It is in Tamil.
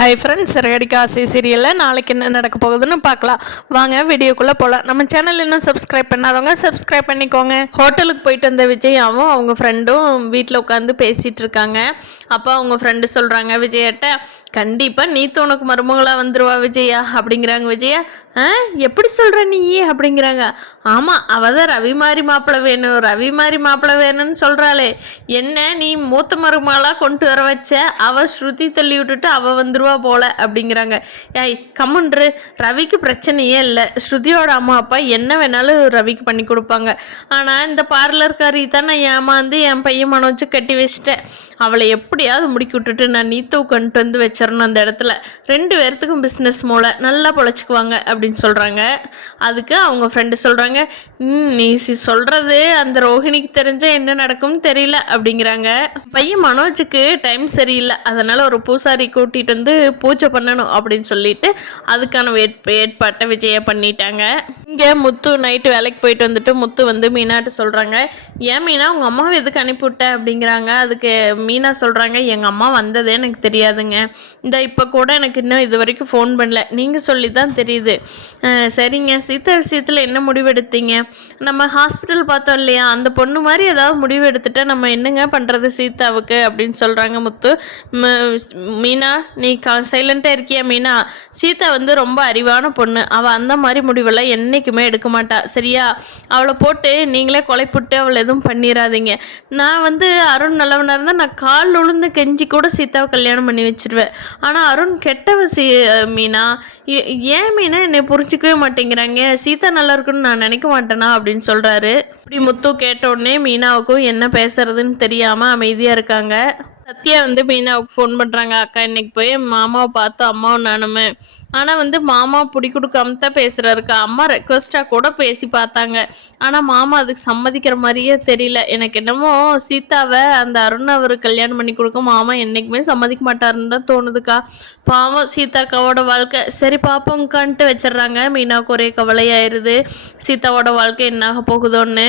ஹாய் ஃப்ரெண்ட்ஸ், சிறகடிக்க ஆசை சீரியலில் நாளைக்கு என்ன நடக்க போகுதுன்னு பார்க்கலாம். வாங்க வீடியோக்குள்ளே போகலாம். நம்ம சேனல் இன்னும் சப்ஸ்கிரைப் பண்ணாதவங்க சப்ஸ்கிரைப் பண்ணிக்கோங்க. ஹோட்டலுக்கு போயிட்டு வந்த விஜயாவும் அவங்க ஃப்ரெண்டும் வீட்டில் உட்காந்து பேசிகிட்டு இருக்காங்க. அப்போ அவங்க ஃப்ரெண்டு சொல்கிறாங்க விஜயாட்ட, கண்டிப்பாக நீத்து உனக்கு மருமகளாக வந்துடுவா விஜயா அப்படிங்கிறாங்க. விஜயா, எப்படி சொல்கிற நீ அப்படிங்கிறாங்க. ஆமாம், அவள் தான் ரவி மாதிரி மாப்பிள்ளை வேணும், ரவி மாதிரி மாப்பிள்ளை வேணும்னு சொல்கிறாளே, என்ன நீ மூத்த மருமகளாக கொண்டு வர வச்ச, அவள் ஸ்ருதி தள்ளி விட்டுட்டு அவள் வந்துடுவா போல அப்படிங்கிறாங்க. ஏய் கம்முன்று, ரவிக்கு பிரச்சனையே இல்லை, ஸ்ருதியோட அம்மா அப்பா என்ன வேணாலும் ரவிக்கு பண்ணி கொடுப்பாங்க. ஆனால் இந்த பார்லர்காரி தான் நான் ஏமாந்து என் பையன் மனோச்சு கட்டி வச்சிட்டேன். அவளை எப்படியாவது முடிக்கி விட்டுட்டு நான் நீத்து கொண்டு வந்து வச்சிடணும் அந்த இடத்துல. 2 பேர்த்துக்கும் பிஸ்னஸ் மூளை, நல்லா பொழைச்சிக்குவாங்க அப்படின்னு சொல்கிறாங்க. அதுக்கு அவங்க ஃப்ரெண்டு சொல்கிறாங்க, நீ சொல்கிறது அந்த ரோஹிணிக்கு தெரிஞ்சால் என்ன நடக்கும்னு தெரியல அப்படிங்கிறாங்க. பையன் மனோஜுக்கு டைம் சரியில்லை, அதனால் ஒரு பூசாரி கூட்டிகிட்டு வந்து பூஜை பண்ணணும் அப்படின்னு சொல்லிட்டு அதுக்கான ஏற்பாட்டை விஜயா பண்ணிட்டாங்க. இங்கே முத்து நைட்டு வேலைக்கு போயிட்டு வந்துட்டு முத்து வந்து மீனாட்டு சொல்கிறாங்க, ஏன் மீனா உங்கள் அம்மாவை எதுக்கு அனுப்பிவிட்ட அப்படிங்கிறாங்க. அதுக்கு மீனா சொல்கிறாங்க, எங்கள் அம்மா வந்ததே எனக்கு தெரியாதுங்க, இந்த இப்போ கூட எனக்கு இன்னும் இது வரைக்கும் ஃபோன் பண்ணல, நீங்கள் சொல்லி தான் தெரியுது. சரிங்க, சீதா விஷயத்தில் என்ன முடிவு எடுத்தீங்க? நம்ம ஹாஸ்பிட்டல் பார்த்தோம் இல்லையா, அந்த பொண்ணு மாதிரி ஏதாவது முடிவு எடுத்துட்டா நம்ம என்னங்க பண்ணுறது சீதாவுக்கு அப்படின்னு சொல்கிறாங்க முத்து. மீனா, நீ சைலண்ட்டாக இருக்கியா மீனா? சீதா வந்து ரொம்ப அறிவான பொண்ணு, அவள் அந்த மாதிரி முடிவெல்லாம் என்றைக்குமே எடுக்க மாட்டா, சரியா? அவளை போட்டு நீங்களே கொலைப்புட்டு அவளை எதுவும் பண்ணிடாதீங்க. நான் வந்து அருண் நல்லவனாக இருந்தால் நான் கால் உளுந்து கெஞ்சி கூட சீதாவை கல்யாணம் பண்ணி வச்சிருவேன். ஆனால் அருண் கெட்டவ மீனா, ஏன் மீனா என்னை புரிஞ்சிக்கவே மாட்டேங்கிறாங்க, சீதா நல்லா இருக்குன்னு நான் நினைக்க மாட்டேனா அப்படின்னு சொல்கிறாரு. இப்படி முத்து கேட்ட உடனே மீனாவுக்கும் என்ன பேசுறதுன்னு தெரியாமல் அமைதியாக இருக்காங்க. சத்யா வந்து மீனாவுக்கு ஃபோன் பண்ணுறாங்க, அக்கா இன்னைக்கு போய் மாமாவை பார்த்து அம்மாவும் நானுமே, ஆனால் வந்து மாமா பிடி கொடுக்காம தான் பேசுகிறாருக்கா, அம்மா ரெக்வஸ்ட்டாக கூட பேசி பார்த்தாங்க, ஆனால் மாமா அதுக்கு சம்மதிக்கிற மாதிரியே தெரியல, எனக்கு என்னமோ சீதாவை அந்த அருண் அவர் கல்யாணம் பண்ணி கொடுக்க மாமா என்றைக்குமே சம்மதிக்க மாட்டாருன்னு தான் தோணுதுக்கா. பாவம் சீதாக்காவோட வாழ்க்கை, சரி பார்ப்போங்கான்ட்டு வச்சிடுறாங்க. மீனாவுக்கு ஒரே கவலையாயிருது, சீதாவோட வாழ்க்கை என்னாக போகுதோன்னு.